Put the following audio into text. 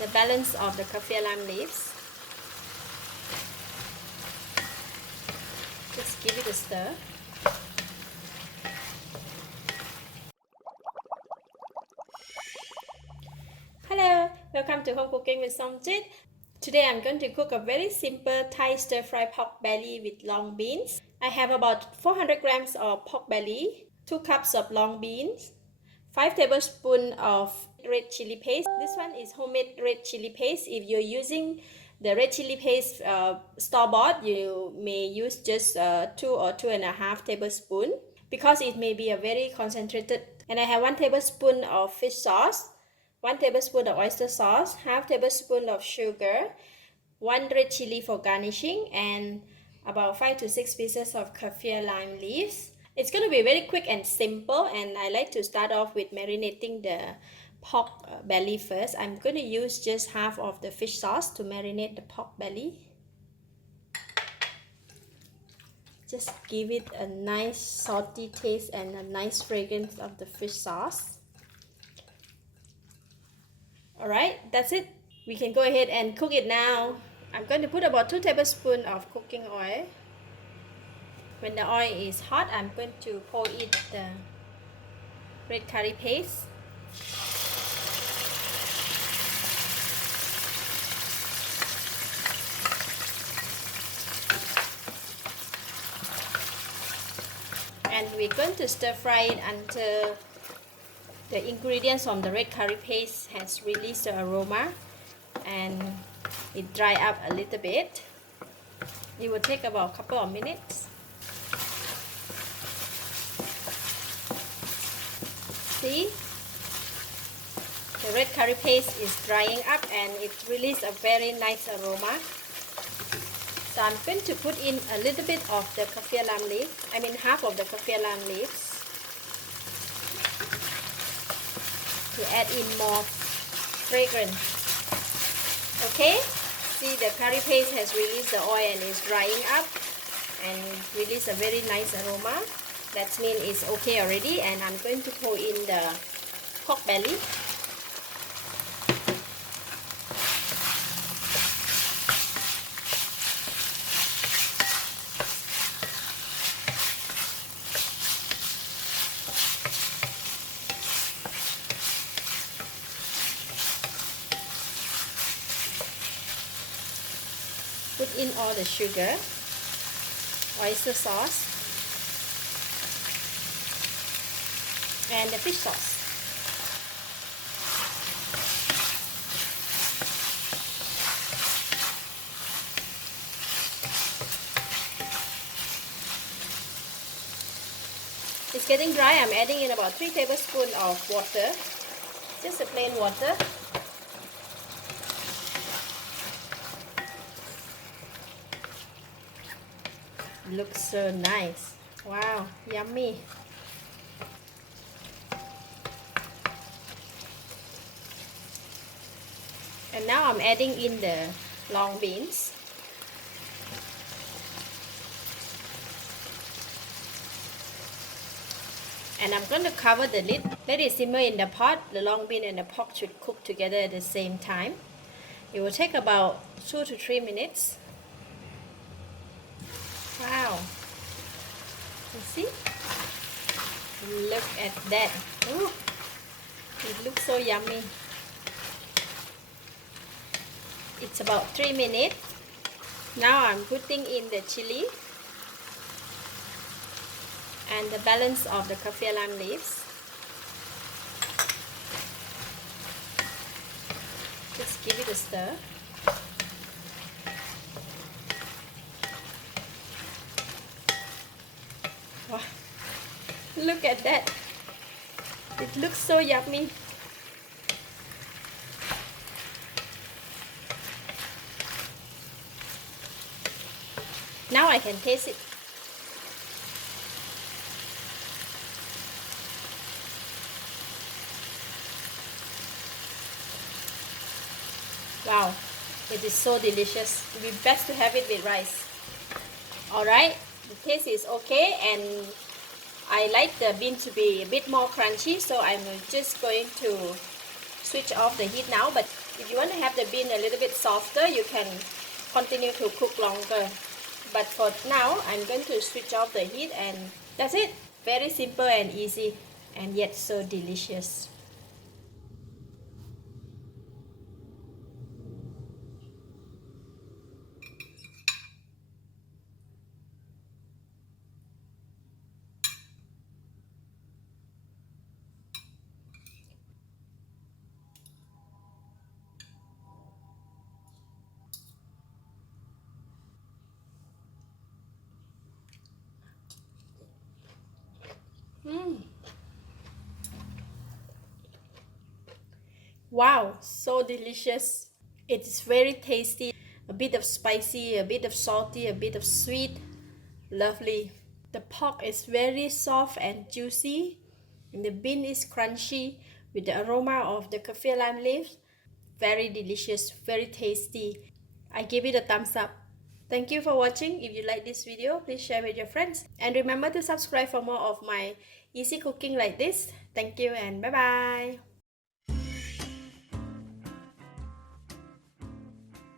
The balance of the kaffir lime leaves. Just give it a stir. Hello, welcome to Home Cooking with Somjit. Today I'm going to cook a very simple Thai stir-fry pork belly with long beans. I have about 400 grams of pork belly, 2 cups of long beans, 5 tablespoons of red chili paste. This one is homemade red chili paste. If you're using the red chili paste store-bought, you may use just 2 or 2.5 tablespoons because it may be a very concentrated. And I have 1 tablespoon of fish sauce, 1 tablespoon of oyster sauce, half tablespoon of sugar, 1 red chili for garnishing, and about 5 to 6 pieces of kaffir lime leaves. It's going to be very quick and simple, and I like to start off with marinating the pork belly first. I'm going to use just half of the fish sauce to marinate the pork belly. Just give it a nice salty taste and a nice fragrance of the fish sauce. Alright, that's it. We can go ahead and cook it now. I'm going to put about 2 tablespoons of cooking oil. When the oil is hot, I'm going to pour in the red curry paste. And we're going to stir fry it until the ingredients from the red curry paste has released the aroma and it dry up a little bit. It will take about a couple of minutes. See, the red curry paste is drying up and it released a very nice aroma. So I'm going to put in a little bit of the kaffir lime leaf, half of the kaffir lime leaves, to add in more fragrance. Okay, see the curry paste has released the oil and is drying up and release a very nice aroma. That means it's okay already, and I'm going to pour in the pork belly. Put in all the sugar, oyster sauce, and the fish sauce. It's getting dry. I'm adding in about 3 tablespoons of water, just a plain water. Looks so nice. Wow, yummy. And now I'm adding in the long beans. And I'm going to cover the lid. Let it simmer in the pot. The long bean and the pork should cook together at the same time. It will take about 2 to 3 minutes. Wow. You see? Look at that. Ooh, it looks so yummy. It's about 3 minutes. Now I'm putting in the chili and the balance of the kaffir lime leaves. Just give it a stir. Wow. Look at that. It looks so yummy. Now I can taste it. Wow, it is so delicious. It would be best to have it with rice. Alright, the taste is okay, and I like the bean to be a bit more crunchy, so I'm just going to switch off the heat now. But If you want to have the bean a little bit softer, you can continue to cook longer. But for now, I'm going to switch off the heat and that's it. Very simple and easy and yet so delicious. Wow, so delicious. It's very tasty. A bit of spicy, a bit of salty, a bit of sweet. Lovely. The pork is very soft and juicy. And the bean is crunchy with the aroma of the kaffir lime leaves. Very delicious, very tasty. I give it a thumbs up. Thank you for watching. If you like this video, please share with your friends. And remember to subscribe for more of my easy cooking like this. Thank you and bye bye.